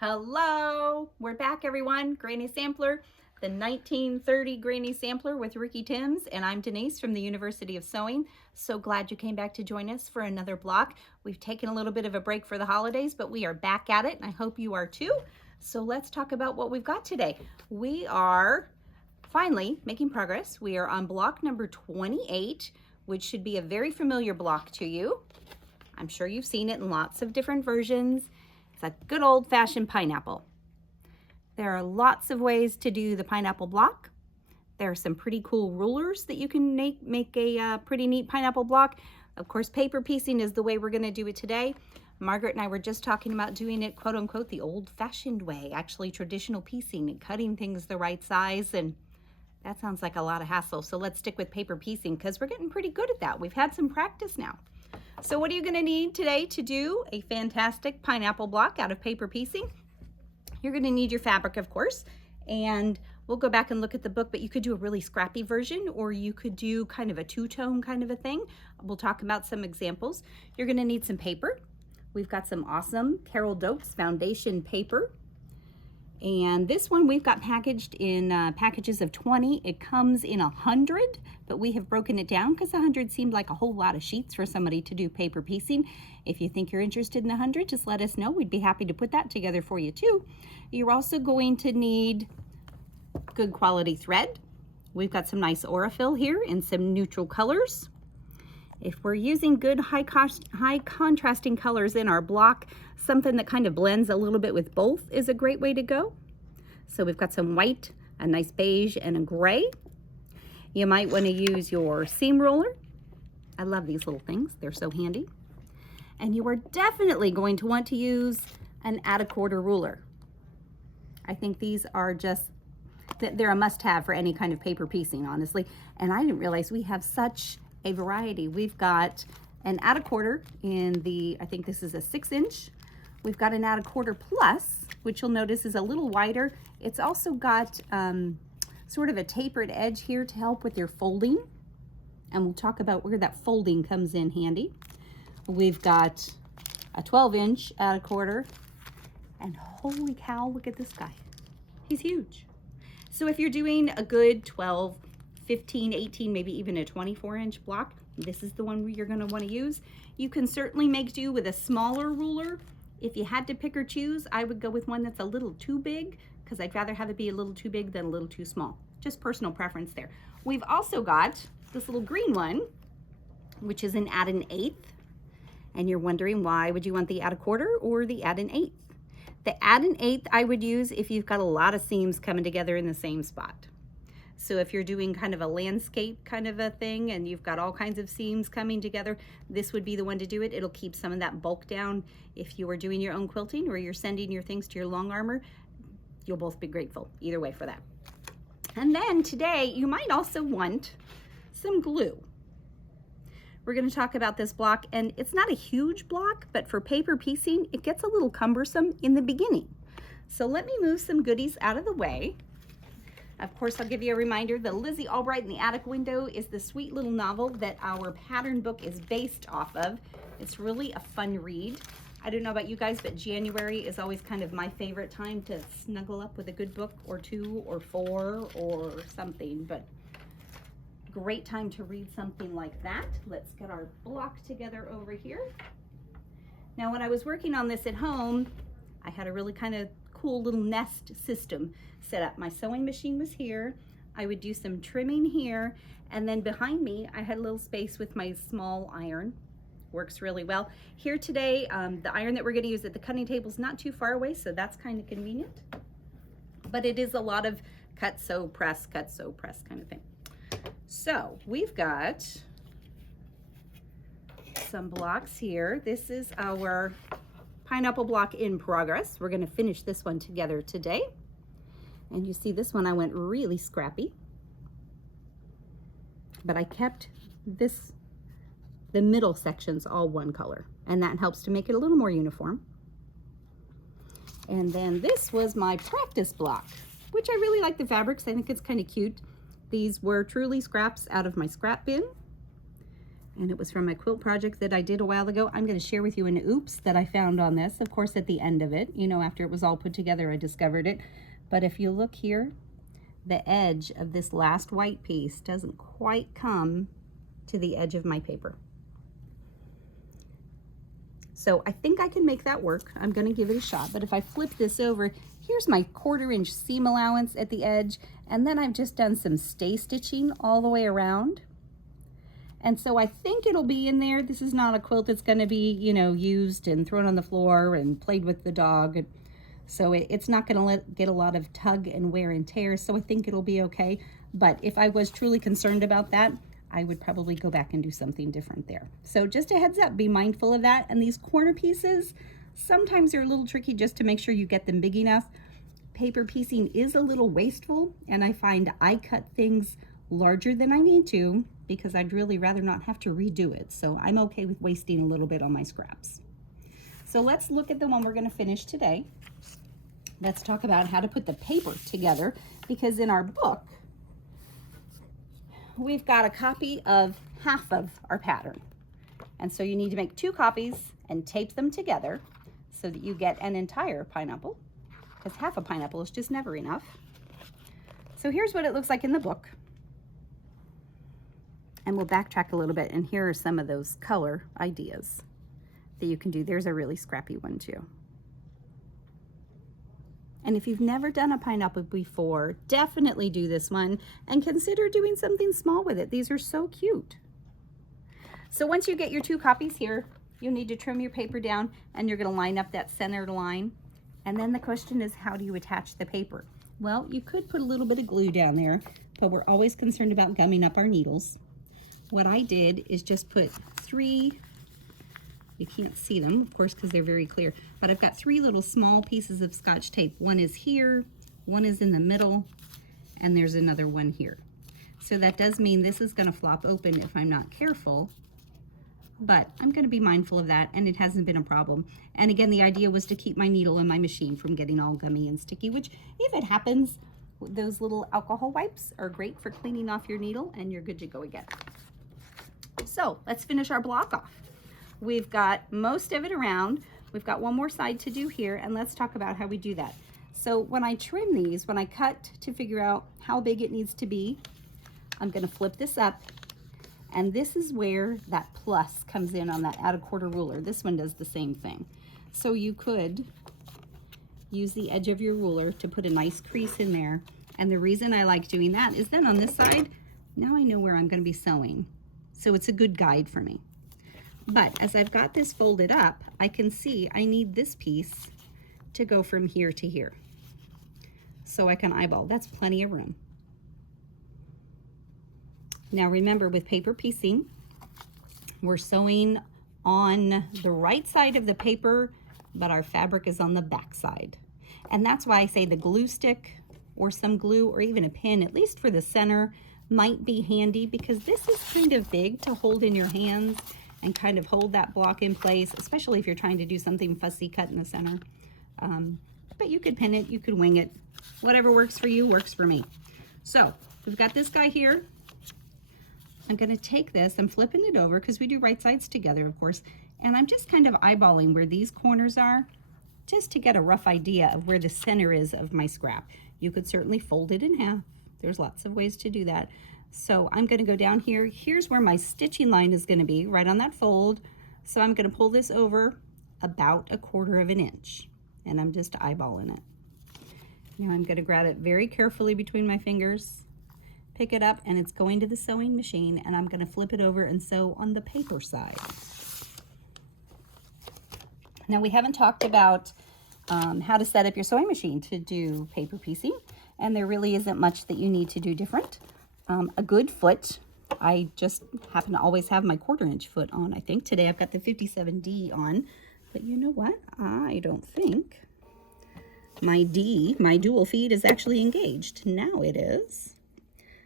Hello, we're back everyone. Granny Sampler, the 1930 Granny Sampler with Ricky Timms, and I'm Denise from the University of Sewing. So glad you came back to join us for another block. We've taken a little bit of a break for the holidays, but we are back at it, and I hope you are too. So let's talk about what we've got today. We are finally making progress. We are on block number 28, which should be a very familiar block to you. I'm sure you've seen it in lots of different versions. It's a good old-fashioned pineapple. There are lots of ways to do the pineapple block. There are some pretty cool rulers that you can make a pretty neat pineapple block. Of course, paper piecing is the way we're going to do it today. Margaret and I were just talking about doing it, quote unquote, the old-fashioned way, actually traditional piecing and cutting things the right size, and that sounds like a lot of hassle. So let's stick with paper piecing because we're getting pretty good at that. We've had some practice now. So what are you going to need today to do a fantastic pineapple block out of paper piecing? You're going to need your fabric, of course, and we'll go back and look at the book, but you could do a really scrappy version, or you could do kind of a two-tone kind of a thing. We'll talk about some examples. You're going to need some paper. We've got some awesome Carol Dokes foundation paper. And this one we've got packaged in packages of 20. It comes in 100, but we have broken it down because 100 seemed like a whole lot of sheets for somebody to do paper piecing. If you think you're interested in 100, just let us know. We'd be happy to put that together for you too. You're also going to need good quality thread. We've got some nice Aurifil here in some neutral colors. If we're using good high contrasting colors in our block, something that kind of blends a little bit with both is a great way to go. So we've got some white, a nice beige, and a gray. You might want to use your seam roller. I love these little things. They're so handy. And you are definitely going to want to use an add-a-quarter ruler. I think these are just, they're a must-have for any kind of paper piecing, honestly. And I didn't realize we have such a variety. We've got an add-a-quarter in the, I think this is a 6-inch. We've got an add-a-quarter plus, which you'll notice is a little wider. It's also got sort of a tapered edge here to help with your folding. And we'll talk about where that folding comes in handy. We've got a 12-inch add-a-quarter. And holy cow, look at this guy. He's huge. So if you're doing a good 12, 15, 18, maybe even a 24-inch block, this is the one you're going to want to use. You can certainly make do with a smaller ruler. If you had to pick or choose, I would go with one that's a little too big because I'd rather have it be a little too big than a little too small. Just personal preference there. We've also got this little green one, which is an add an eighth. And you're wondering, why would you want the add a quarter or the add an eighth? The add an eighth I would use if you've got a lot of seams coming together in the same spot. So if you're doing kind of a landscape kind of a thing and you've got all kinds of seams coming together, this would be the one to do it. It'll keep some of that bulk down. If you are doing your own quilting or you're sending your things to your long armor, you'll both be grateful either way for that. And then today you might also want some glue. We're going to talk about this block, and it's not a huge block, but for paper piecing, it gets a little cumbersome in the beginning. So let me move some goodies out of the way. Of course, I'll give you a reminder, the Lizzy Albright in the Attic Window is the sweet little novel that our pattern book is based off of. It's really a fun read. I don't know about you guys, but January is always kind of my favorite time to snuggle up with a good book or 2 or 4 or something, but great time to read something like that. Let's get our block together over here. Now, when I was working on this at home, I had a really kind of cool little nest system set up. My sewing machine was here. I would do some trimming here, and then behind me I had a little space with my small iron. Works really well. Here today, the iron that we're going to use at the cutting table is not too far away, so that's kind of convenient. But it is a lot of cut, sew, press kind of thing. So we've got some blocks here. This is our pineapple block in progress. We're going to finish this one together today. And you see this one, I went really scrappy, but I kept the middle sections all one color, and that helps to make it a little more uniform. And then this was my practice block, which I really like the fabrics. I think it's kind of cute. These were truly scraps out of my scrap bin. and it was from a quilt project that I did a while ago. I'm going to share with you an oops that I found on this, of course, at the end of it. You know, after it was all put together, I discovered it. But if you look here, the edge of this last white piece doesn't quite come to the edge of my paper. So I think I can make that work. I'm going to give it a shot. But if I flip this over, here's my 1/4 inch seam allowance at the edge. And then I've just done some stay stitching all the way around. And so I think it'll be in there. This is not a quilt that's going to be, you know, used and thrown on the floor and played with the dog. So it's not going to get a lot of tug and wear and tear. So I think it'll be okay. But if I was truly concerned about that, I would probably go back and do something different there. So just a heads up, be mindful of that. And these corner pieces, sometimes they're a little tricky just to make sure you get them big enough. Paper piecing is a little wasteful, and I find I cut things larger than I need to because I'd really rather not have to redo it. So I'm okay with wasting a little bit on my scraps. So let's look at the one we're going to finish today. Let's talk about how to put the paper together, because in our book, we've got a copy of half of our pattern. And so you need to make 2 copies and tape them together so that you get an entire pineapple, because half a pineapple is just never enough. So here's what it looks like in the book. And we'll backtrack a little bit, and here are some of those color ideas that you can do. There's a really scrappy one too. And if you've never done a pineapple before, definitely do this one and consider doing something small with it. These are so cute. So once you get your 2 copies here, you'll need to trim your paper down, and you're going to line up that centered line. And then the question is, how do you attach the paper? Well, you could put a little bit of glue down there, but we're always concerned about gumming up our needles. What I did is just put 3, you can't see them, of course, because they're very clear, but I've got 3 little small pieces of Scotch tape. One is here, one is in the middle, and there's another one here. So that does mean this is going to flop open if I'm not careful, but I'm going to be mindful of that, and it hasn't been a problem. And again, the idea was to keep my needle and my machine from getting all gummy and sticky, which, if it happens, those little alcohol wipes are great for cleaning off your needle, and you're good to go again. So let's finish our block off. We've got most of it around. We've got one more side to do here, and let's talk about how we do that. So when I trim these, when I cut to figure out how big it needs to be, I'm going to flip this up, and this is where that plus comes in on that add a 1/4 ruler. This one does the same thing. So you could use the edge of your ruler to put a nice crease in there, and the reason I like doing that is then on this side, now I know where I'm going to be sewing. So it's a good guide for me. But as I've got this folded up, I can see I need this piece to go from here to here. So I can eyeball. That's plenty of room. Now remember, with paper piecing, we're sewing on the right side of the paper, but our fabric is on the back side. And that's why I say the glue stick or some glue or even a pin, at least for the center, might be handy, because this is kind of big to hold in your hands and kind of hold that block in place, especially if you're trying to do something fussy cut in the center. But you could pin it, you could wing it. Whatever works for you works for me. So we've got this guy here. I'm gonna take this, I'm flipping it over because we do right sides together, of course, and I'm just kind of eyeballing where these corners are, just to get a rough idea of where the center is of my scrap. You could certainly fold it in half. There's lots of ways to do that. So I'm going to go down here. Here's where my stitching line is going to be, right on that fold. So I'm going to pull this over about a 1/4 inch, and I'm just eyeballing it. Now I'm going to grab it very carefully between my fingers, pick it up, and it's going to the sewing machine, and I'm going to flip it over and sew on the paper side. Now we haven't talked about how to set up your sewing machine to do paper piecing, and there really isn't much that you need to do different. A good foot, I just happen to always have my 1/4 inch foot on, I think. Today I've got the 57D on, but you know what? I don't think my D, my dual feed, is actually engaged. Now it is.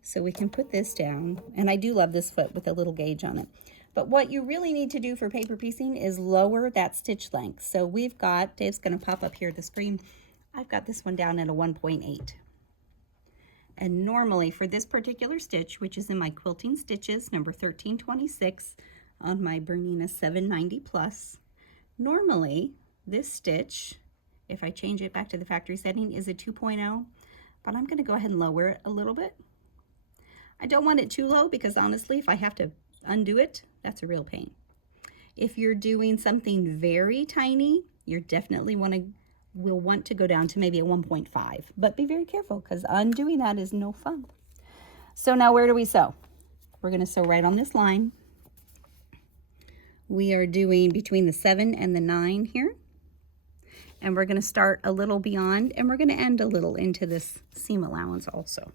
So we can put this down, and I do love this foot with a little gauge on it. But what you really need to do for paper piecing is lower that stitch length. So we've got, Dave's gonna pop up here at the screen, I've got this one down at a 1.8. And normally for this particular stitch, which is in my quilting stitches, number 1326 on my Bernina 790 plus, normally this stitch, if I change it back to the factory setting, is a 2.0, but I'm going to go ahead and lower it a little bit. I don't want it too low because honestly, if I have to undo it, that's a real pain. If you're doing something very tiny, you're definitely will want to go down to maybe a 1.5, but be very careful because undoing that is no fun. So now where do we sew? We're going to sew right on this line. We are doing between the 7 and the 9 here. And we're going to start a little beyond, and we're going to end a little into this seam allowance also.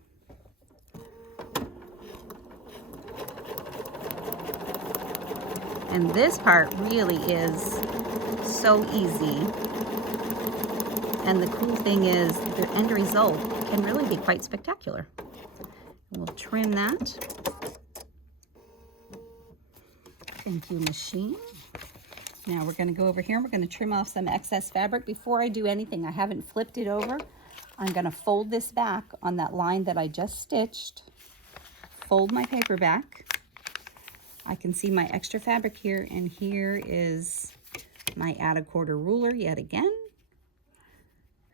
And this part really is so easy. And the cool thing is the end result can really be quite spectacular. We'll trim that. Thank you, machine. Now we're going to go over here and we're going to trim off some excess fabric. Before I do anything, I haven't flipped it over. I'm going to fold this back on that line that I just stitched. Fold my paper back. I can see my extra fabric here, and here is my add a quarter ruler yet again.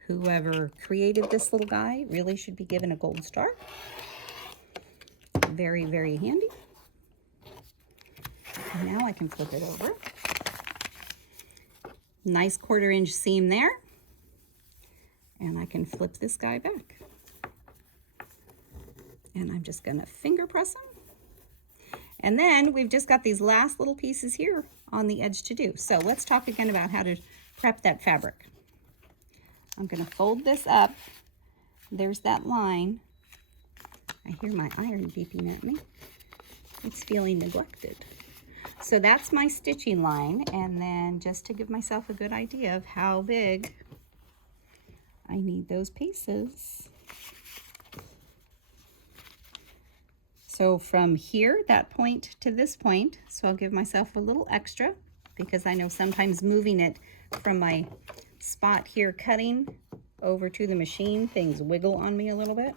Whoever created this little guy really should be given a gold star. Very, very handy. Now I can flip it over. Nice 1/4 inch seam there. And I can flip this guy back. And I'm just gonna finger press them. And then we've just got these last little pieces here on the edge to do. So let's talk again about how to prep that fabric. I'm going to fold this up. There's that line. I hear my iron beeping at me. It's feeling neglected. So that's my stitching line. And then just to give myself a good idea of how big I need those pieces. So from here, that point to this point, so I'll give myself a little extra because I know sometimes moving it from my spot here cutting over to the machine, things wiggle on me a little bit.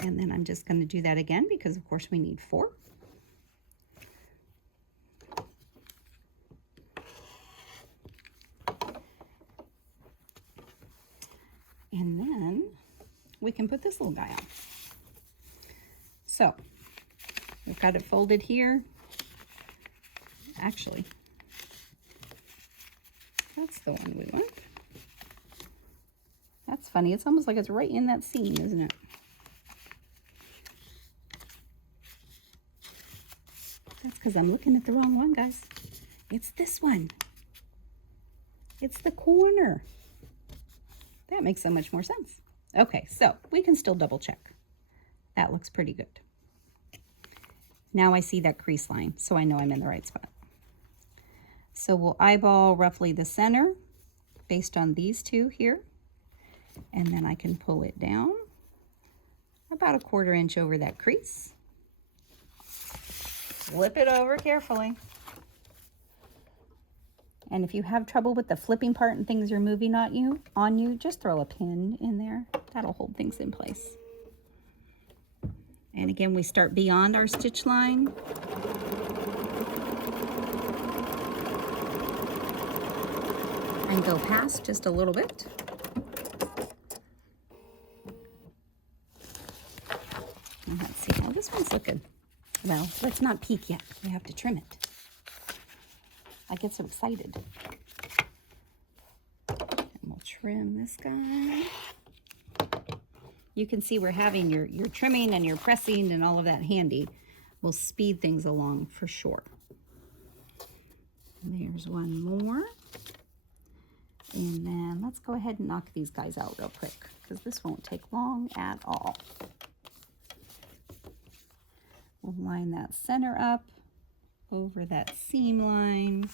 And then I'm just going to do that again because of course we need 4. And then we can put this little guy on. So we've got it folded here. Actually, that's the one we want. That's funny. It's almost like it's right in that seam, isn't it? That's because I'm looking at the wrong one, guys. It's this one. It's the corner. That makes so much more sense. Okay, so we can still double check. That looks pretty good. Now I see that crease line, so I know I'm in the right spot. So we'll eyeball roughly the center based on these two here. And then I can pull it down about a 1/4 inch over that crease. Flip it over carefully. And if you have trouble with the flipping part and things are moving on you, just throw a pin in there. That'll hold things in place. And again, we start beyond our stitch line. And go past just a little bit. And let's see how this one's looking. Well, let's not peek yet. We have to trim it. I get so excited. And we'll trim this guy. You can see we're having your trimming and your pressing and all of that handy. Will speed things along for sure. And there's one more. And then let's go ahead and knock these guys out real quick because this won't take long at all. We'll line that center up over that seam line,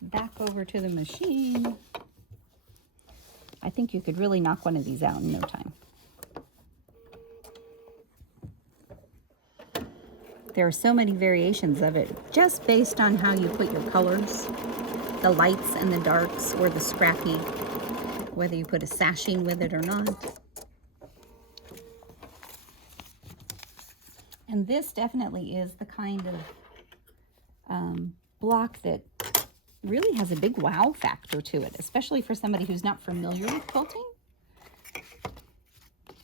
back over to the machine. I think you could really knock one of these out in no time. There are so many variations of it, just based on how you put your colors, the lights and the darks, or the scrappy, whether you put a sashing with it or not. And this definitely is the kind of block that really has a big wow factor to it, especially for somebody who's not familiar with quilting.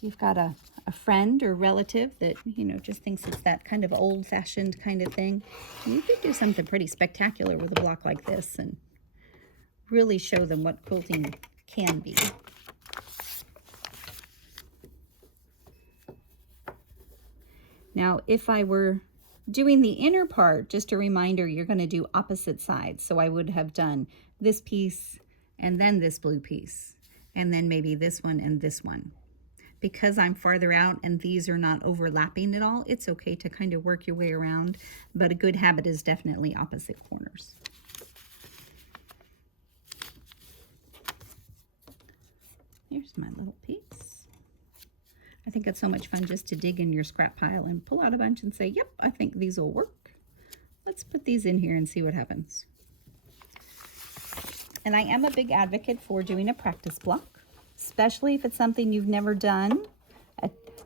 You've got a friend or relative that, you know, just thinks it's that kind of old-fashioned kind of thing. And you could do something pretty spectacular with a block like this and really show them what quilting can be. Now, if I were doing the inner part, just a reminder, you're going to do opposite sides. So I would have done this piece and then this blue piece, and then maybe this one and this one. Because I'm farther out and these are not overlapping at all, it's okay to kind of work your way around, but a good habit is definitely opposite corners. Here's my little piece. I think it's so much fun just to dig in your scrap pile and pull out a bunch and say, yep, I think these will work. Let's put these in here and see what happens. And I am a big advocate for doing a practice block, especially if it's something you've never done,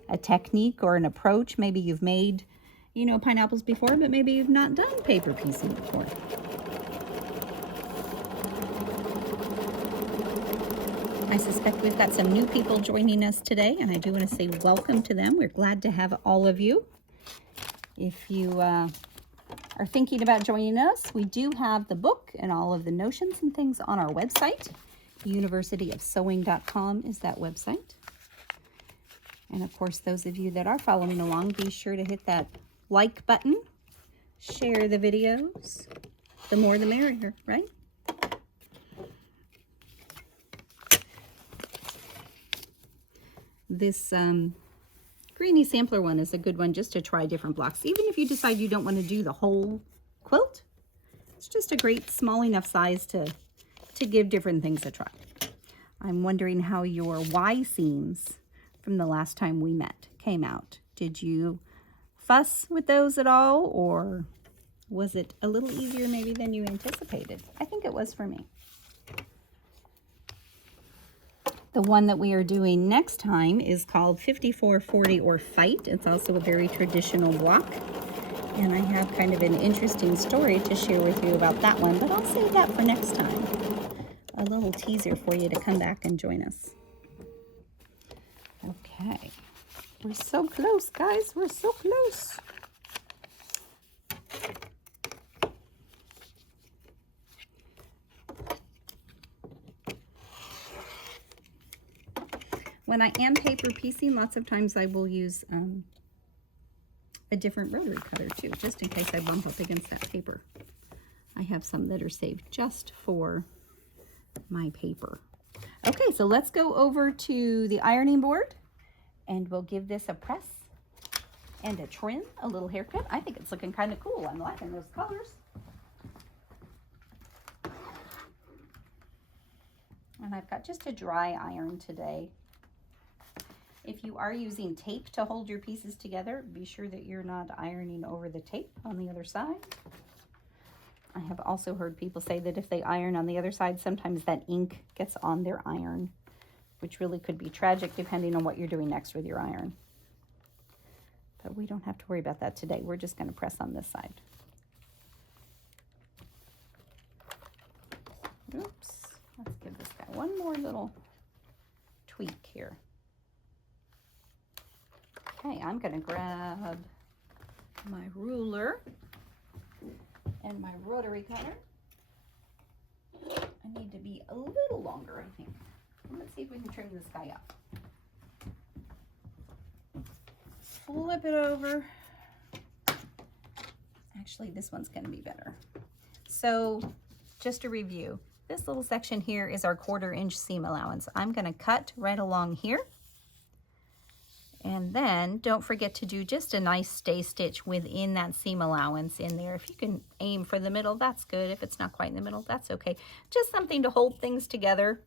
a technique or an approach. Maybe you've made, you know, pineapples before, but maybe you've not done paper piecing before. I suspect we've got some new people joining us today, and I do want to say welcome to them. We're glad to have all of you. If you are thinking about joining us, we do have the book and all of the notions and things on our website. universityofsewing.com is that website. And of course, those of you that are following along, be sure to hit that like button, share the videos. The more the merrier, right? This Greeny Sampler one is a good one just to try different blocks. Even if you decide you don't want to do the whole quilt, it's just a great small enough size to give different things a try. I'm wondering how your Y seams from the last time we met came out. Did you fuss with those at all, or was it a little easier maybe than you anticipated? I think it was for me. The one that we are doing next time is called 5440 or Fight. It's also a very traditional block. And I have kind of an interesting story to share with you about that one, but I'll save that for next time. A little teaser for you to come back and join us. Okay. We're so close, guys. We're so close. When I am paper piecing, lots of times I will use a different rotary cutter too, just in case I bump up against that paper. I have some that are saved just for my paper. Okay, so let's go over to the ironing board and we'll give this a press and a trim, a little haircut. I think it's looking kind of cool. I'm liking those colors. And I've got just a dry iron today. If you are using tape to hold your pieces together, be sure that you're not ironing over the tape on the other side. I have also heard people say that if they iron on the other side, sometimes that ink gets on their iron, which really could be tragic depending on what you're doing next with your iron. But we don't have to worry about that today. We're just going to press on this side. Oops. Let's give this guy one more little tweak here. Okay, I'm going to grab my ruler and my rotary cutter. I need to be a little longer, I think. Let's see if we can trim this guy up. Flip it over. Actually, this one's going to be better. So, just to review, this little section here is our 1/4 inch seam allowance. I'm going to cut right along here. And then don't forget to do just a nice stay stitch within that seam allowance in there. If you can aim for the middle, that's good. If it's not quite in the middle, that's okay. Just something to hold things together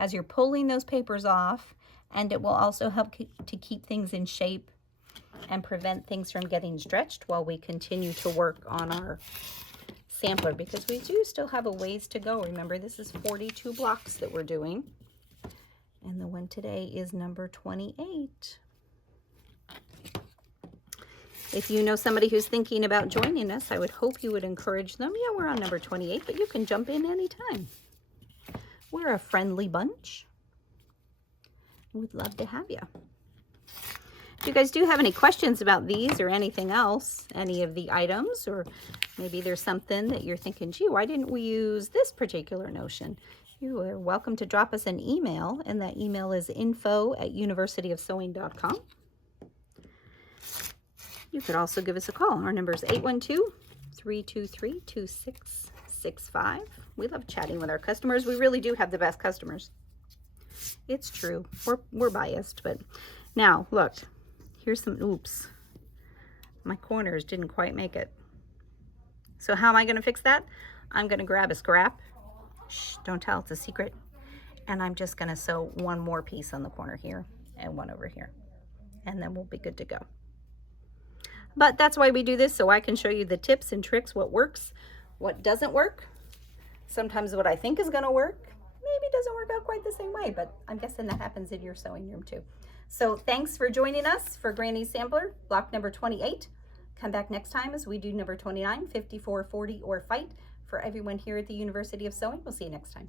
as you're pulling those papers off. And it will also help to keep things in shape and prevent things from getting stretched while we continue to work on our sampler, because we do still have a ways to go. Remember, this is 42 blocks that we're doing. And the one today is number 28. If you know somebody who's thinking about joining us, I would hope you would encourage them. Yeah, we're on number 28, but you can jump in anytime. We're a friendly bunch. We'd love to have you. If you guys do have any questions about these or anything else, any of the items, or maybe there's something that you're thinking, gee, why didn't we use this particular notion? You are welcome to drop us an email, and that email is info@universityofsewing.com. You could also give us a call. Our number is 812-323-2665. We love chatting with our customers. We really do have the best customers. It's true. We're biased, but now look, here's some, oops, my corners didn't quite make it. So how am I going to fix that? I'm going to grab a scrap. Shh, don't tell, it's a secret. And I'm just going to sew one more piece on the corner here and one over here. And then we'll be good to go. But that's why we do this, so I can show you the tips and tricks, what works, what doesn't work. Sometimes what I think is going to work maybe doesn't work out quite the same way, but I'm guessing that happens in your sewing room too. So thanks for joining us for Granny's Sampler, block number 28. Come back next time as we do number 29, 54, 40, or Fight. For everyone here at the University of Sewing, we'll see you next time.